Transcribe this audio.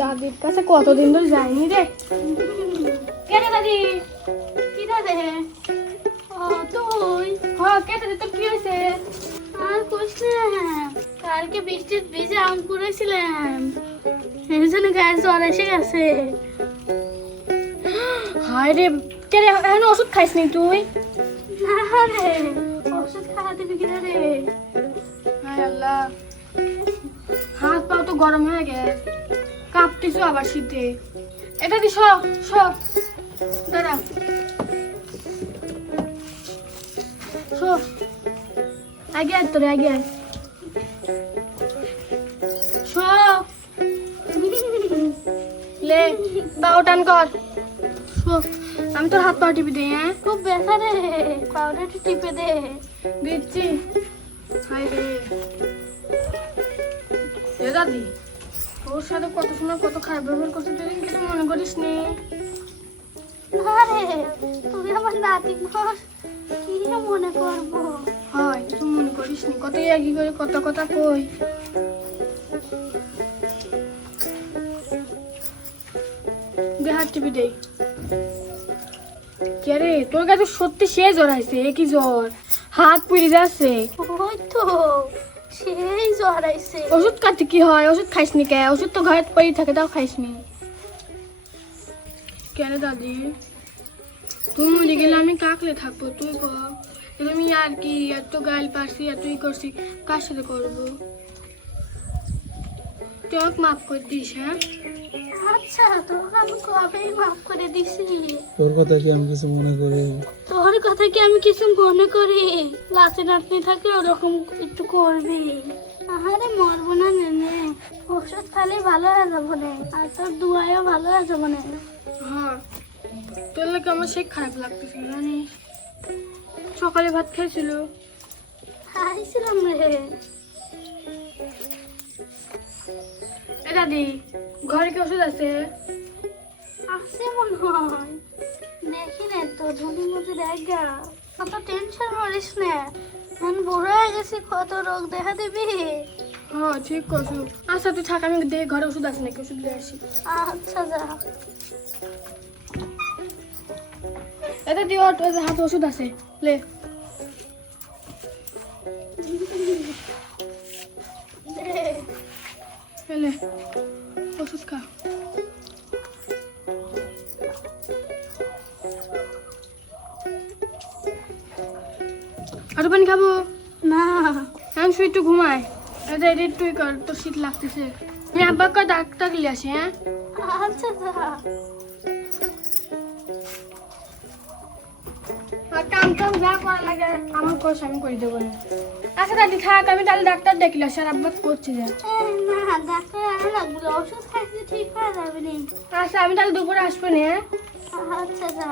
দাদির কাছে কতদিন ধরে যাইনি রে? কেটে দাদি? কি দাদে তুই? হ কেটে দে তোর কি হয়েছে? আর কুছ কালকে বৃষ্টির ভিজে আম করেছিলাম এই জন্য গায়ে জ্বর এসে গেছে। হায় রে কেটে এখন ওষুধ খাইস নি তুই? না রে ওষুধ খাওয়াতে বিকেলে রে? হায় আল্লাহ। গরম হয়ে গেছে। কাঁপতেছো আবার শীতে। এটা দি সব সব দাঁড়া। সব আগে আয় তোরে আগে আয়। সব লে পাও টান কর। সব আমি তোর হাত পাও টিপি দিই হ্যাঁ? খুব ব্যথা রে। পাউডারটা টিপে দে। দিচ্ছি। হায় রে। দাদি? ওর সাথে কত সময় কত খারাপ ব্যবহার করছে তুই কিছু মনে করিস নি। আরে তুই আমার নাতি ঘর কি মনে করব? হয় কিছু মনে করিস নি কত একই করে কত কথা কই। দে হাত টিপি দেই কে তোর কাছে সত্যি সে জ্বর আইছে এ কি জ্বর? হাত পুড়ে যাচ্ছে। ওই তো ওষুধ খাতে কি হয়? ওষুধ খাইস নি কে? ওষুধ তো ঘরে পড়ে থাকে, তাও খাইস নি? কেন দাদি? তুই মরে গেলে আমি কাকলে থাকব? তুই ক আমি আর কি? এত গাল পারছি এতই করছি কার সাথে করব তুই মাফ করে দিস হ্যাঁ আচ্ছা তোকে আমি কবেই মাফ করে দিছি? তোর কথা কি আমি কিছু মনে করি? তোর কথা কি আমি কিছু মনে করি? লাচে নাতনি থাকে ওরকম একটু করবি। আহারে মরবো না নেনে। ওষুধ খালি ভালো হয়ে যাব না আর তোর দুয়ায়ও ভালো হয়ে যাব না। হ্যাঁ তোর লাগে আমার সে খারাপ লাগতেছে জানিস? সকালে ভাত খাইছিল। খাইছিলাম রে। দাদি ঘরে কি ওষুধ আছে? আছে মনে হয়। দেখি না তো ঝুলির মধ্যে দেখ। অত টেনশন করিস না। এখন বুড়ো হয়ে গেছি কত রোগ দেখা দিবি। হ্যাঁ ঠিক করছ আচ্ছা তুই থাক আমি দেখে ঘরে ওষুধ আছে নাকি? ওষুধ দিয়ে আসি। আচ্ছা যা। এটা দিও হাতে ওষুধ আছে। লে লে। খা আরও পানি খাব? না। আমি শুয়ে একটু ঘুমাই। এটা এটা তুই কর তো শীত লাগতেছে। আমি আব্বাকে ডাক্তার নিয়ে আসি হ্যাঁ? আচ্ছা কাম টাম যা করা লাগে আমার কোর্স আমি করে দেবো আচ্ছা দাদি থাক আমি তাহলে ডাক্তার দেখলে স্যার করছে যা। না ডাক্তার আরও লাগবে ওষুধ খাইতে ঠিক হয়ে যাবে নি। আচ্ছা আমি তাহলে দুপুরে আসব না হ্যাঁ? আচ্ছা যা।